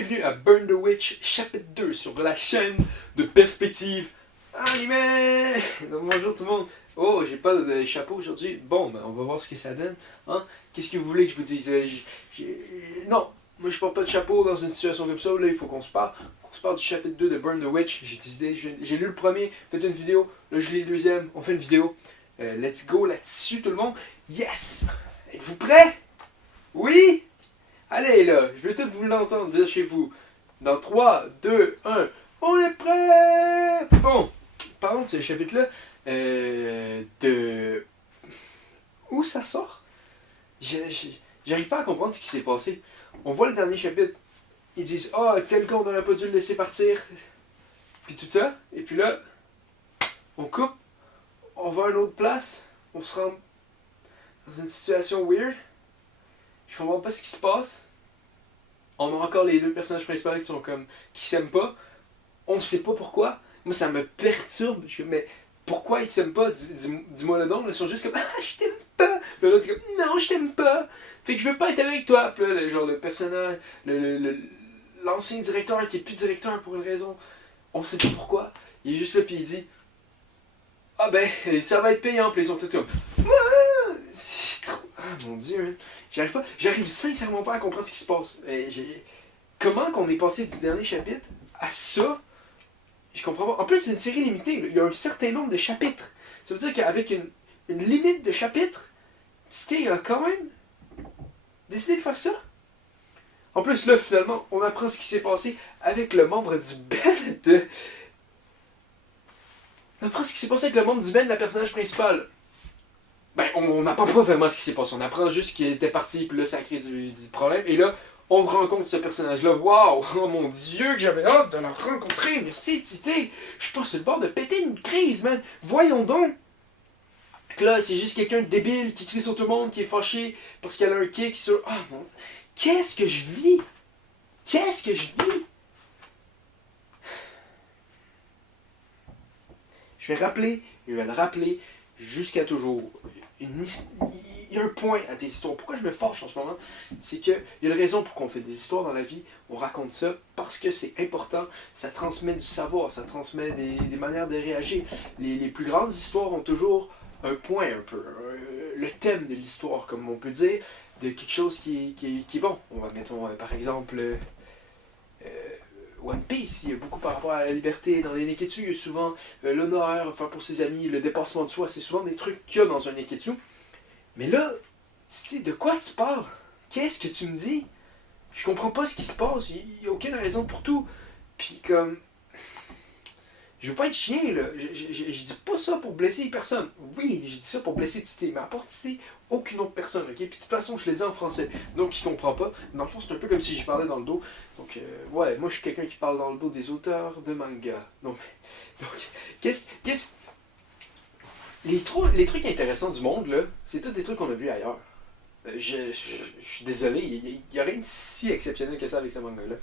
bienvenue à Burn the Witch, chapitre 2 sur la chaîne de Perspective Animée. Donc, bonjour tout le monde. Oh, j'ai pas de chapeau aujourd'hui. Bon, ben, on va voir ce que ça donne. Hein? Qu'est-ce que vous voulez que je vous dise? Non, moi je porte pas de chapeau dans une situation comme ça. Là, il faut qu'on se parle. On se parle du chapitre 2 de Burn the Witch. J'ai décidé, j'ai lu le premier, faites une vidéo. Là, je lis le deuxième, on fait une vidéo. Let's go là-dessus tout le monde. Yes! Êtes-vous prêts? Oui? Allez là, je veux tout vous l'entendre dire chez vous. Dans 3, 2, 1, on est prêt! Bon, parlons de ce chapitre-là. De... Où ça sort? J'arrive pas à comprendre ce qui s'est passé. On voit le dernier chapitre. Ils disent « Ah, oh, tel con, on n'aurait pas dû le laisser partir. » Puis tout ça. Et puis là, on coupe. On va à une autre place. On se rend dans une situation weird. Je comprends pas ce qui se passe. On a encore les deux personnages principaux qui sont comme qui s'aiment pas. On ne sait pas pourquoi. Moi ça me perturbe. Mais pourquoi ils s'aiment pas? Dis-moi le nom. Ils sont juste comme ah je t'aime pas. Puis l'autre est comme non je t'aime pas. Fait que je veux pas être avec toi. Puis là le personnage, l'ancien directeur qui est plus directeur pour une raison. On sait pas pourquoi. Il est juste là puis il dit ah ben ça va être payant. Puis ils sont tous comme ah mon dieu, hein. J'arrive sincèrement pas à comprendre ce qui se passe. Comment qu'on est passé du dernier chapitre à ça? Je comprends pas. En plus, c'est une série limitée. Là. Il y a un certain nombre de chapitres. Ça veut dire qu'avec une limite de chapitres, Tite a quand même décidé de faire ça. En plus, là, finalement, on apprend ce qui s'est passé avec le membre du Ben de... On apprend ce qui s'est passé avec le membre du Ben, la personnage principale. Ben, on n'apprend pas vraiment ce qui s'est passé. On apprend juste qu'il était parti, puis là, ça crée du problème. Et là, on rencontre ce personnage-là. Waouh! Oh mon dieu, que j'avais hâte de le rencontrer! Merci, Tité! Je suis pas sur le bord de péter une crise, man! Voyons donc! Là, c'est juste quelqu'un de débile qui crie sur tout le monde, qui est fâché parce qu'elle a un kick sur... Ah mon... Qu'est-ce que je vis? Qu'est-ce que je vis? Je vais le rappeler jusqu'à toujours. Il y a un point à tes histoires. Pourquoi je me fâche en ce moment? C'est qu'il y a une raison pour qu'on fait des histoires dans la vie. On raconte ça parce que c'est important. Ça transmet du savoir, ça transmet des manières de réagir. Les plus grandes histoires ont toujours un point un peu. Le thème de l'histoire, comme on peut dire, de quelque chose qui est bon. On va, mettons, par exemple... One Piece, il y a beaucoup par rapport à la liberté. Dans les Neketsu, il y a souvent l'honneur, faire pour ses amis, le dépassement de soi. C'est souvent des trucs qu'il y a dans un Neketsu. Mais là, tu sais, de quoi tu parles? Qu'est-ce que tu me dis? Je comprends pas ce qui se passe. Il n'y a aucune raison pour tout. Puis comme... Je veux pas être chien, là. Je dis pas ça pour blesser personne. Oui, je dis ça pour blesser Tité. Mais à part Tité, aucune autre personne, ok? Puis de toute façon, je l'ai dit en français. Donc, il comprend pas. Dans le fond, c'est un peu comme si j'y parlais dans le dos. Donc, ouais, moi, je suis quelqu'un qui parle dans le dos des auteurs de manga. Donc qu'est-ce... Les trucs intéressants du monde, là, c'est tous des trucs qu'on a vus ailleurs. Je suis désolé, il y a rien de si exceptionnel que ça avec ce manga-là. Tu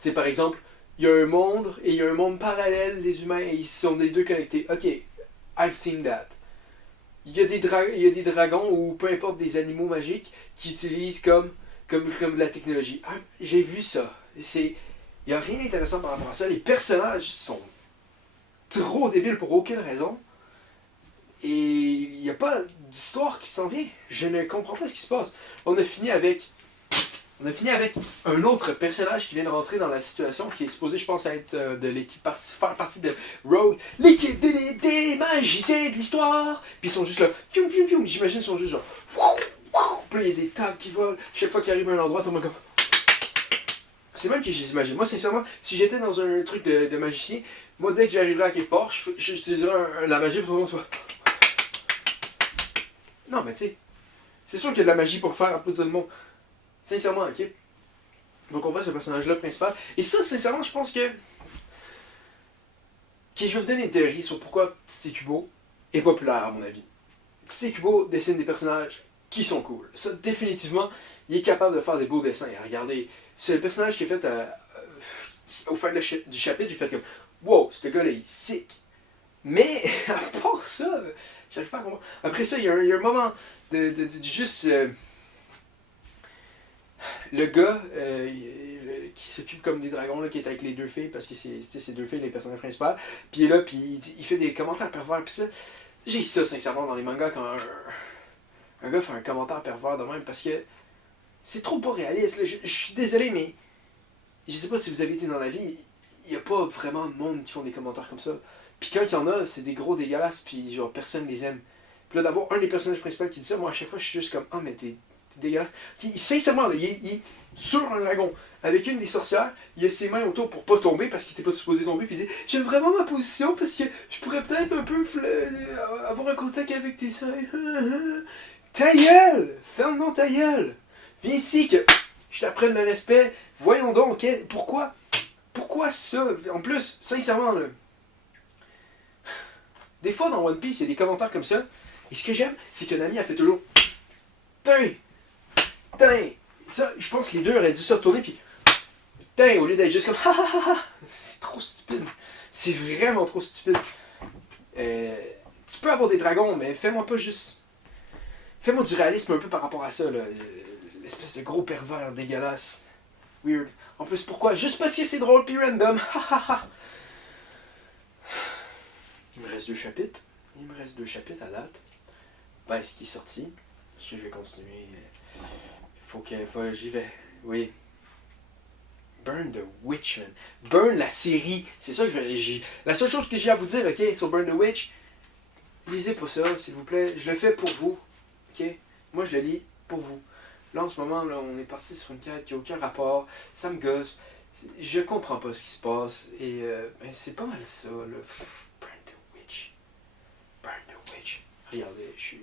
sais, par exemple... Il y a un monde, et il y a un monde parallèle, les humains, et ils sont les deux connectés. Ok, I've seen that. Il y a des dragons, ou peu importe, des animaux magiques, qui utilisent comme de la technologie. Ah, j'ai vu ça. Il n'y a rien d'intéressant par rapport à ça. Les personnages sont trop débiles pour aucune raison. Et il n'y a pas d'histoire qui s'en vient. Je ne comprends pas ce qui se passe. On a fini avec un autre personnage qui vient de rentrer dans la situation, qui est supposé, je pense, être de l'équipe, faire partie de Rogue, l'équipe des magiciens de l'histoire. Puis ils sont juste là, fium, fium, fium. J'imagine ils sont juste genre, puis il y a des tags qui volent. Chaque fois qu'ils arrivent à un endroit, tout le monde comme... C'est même que je les imagine. Moi, sincèrement, si j'étais dans un truc de magicien, moi, dès que j'arriverais à quelque part, j'utiliserais la magie pour que tout le monde soit... Non, mais tu sais, c'est sûr qu'il y a de la magie pour faire applaudir le monde. Sincèrement, ok? Donc on voit ce personnage-là principal. Et ça, sincèrement, je pense que... Ok, je vais vous donner une théorie sur pourquoi Tite Kubo est populaire, à mon avis. Tite Kubo dessine des personnages qui sont cool. Ça, définitivement, il est capable de faire des beaux dessins. Regardez, c'est le personnage qui est fait au fin du chapitre, j'ai fait comme... Wow, ce gars-là, il est sick. Mais, à part ça, j'arrive pas à comprendre. Après ça, il y a un moment de juste... le gars qui s'occupe comme des dragons, là, qui est avec les deux filles, parce que c'est deux filles les personnages principaux. Puis il est là, puis il fait des commentaires pervers, puis ça. J'ai ça, sincèrement, dans les mangas, quand un gars fait un commentaire pervers de même, parce que c'est trop pas réaliste. Là. Je suis désolé, mais je sais pas si vous avez été dans la vie, il y a pas vraiment de monde qui font des commentaires comme ça. Puis quand il y en a, c'est des gros dégueulasses, puis genre personne les aime. Puis là, d'avoir un des personnages principaux qui dit ça, moi à chaque fois je suis juste comme, ah, mais t'es dégueulasse. Sincèrement, là, il est sur un dragon, avec une des sorcières, il a ses mains autour pour pas tomber, parce qu'il était pas supposé tomber, puis il dit, j'aime vraiment ma position, parce que je pourrais peut-être un peu avoir un contact avec tes seins. Ta gueule! Ferme donc ta gueule! Viens ici que je t'apprenne le respect. Voyons donc, pourquoi? Pourquoi ça? En plus, sincèrement, là, des fois dans One Piece, il y a des commentaires comme ça. Et ce que j'aime, c'est que Nami a fait toujours Tain! Tain! Ça, je pense que les deux auraient dû se retourner puis Tain! Au lieu d'être juste comme Ha ha ha ha! C'est trop stupide. C'est vraiment trop stupide. Tu peux avoir des dragons, mais fais-moi pas juste. Fais-moi du réalisme un peu par rapport à ça, là. L'espèce de gros pervers dégueulasse. Weird. En plus, pourquoi? Juste parce que c'est drôle puis random. Ha ha ha! Il me reste 2 chapitres. Il me reste 2 chapitres à date. Ben, ce qui est sorti. Parce que je vais continuer. J'y vais. Oui. Burn the Witch, man. Burn la série. C'est ça que la seule chose que j'ai à vous dire, ok, sur Burn the Witch, lisez pas ça, s'il vous plaît. Je le fais pour vous. Ok? Moi, je le lis pour vous. Là, en ce moment, là, on est parti sur une quête qui n'a aucun rapport. Ça me gosse. Je comprends pas ce qui se passe. Et ben, c'est pas mal ça, là. Burn the Witch. Burn the Witch. Regardez, je suis